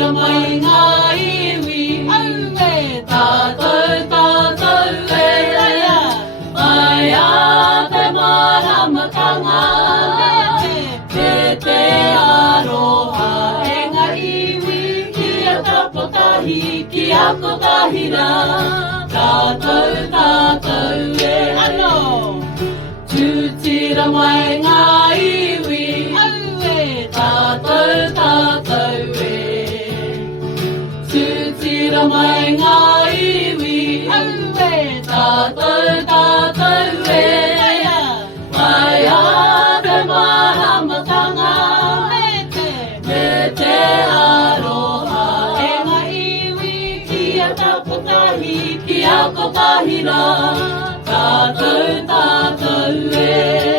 tira mai ngā iwi aue tātou e aia mai a te maramatanga me te aroha e ngā iwi kia tapotahi kia kotahira tātou e ano tūtira mai ngā iwi aue tātou e tūtira mai ngā iwi aue tātou e mai a te maramatanga me te aroha e ngā iwi kia tapotahi kia kotahira tātou e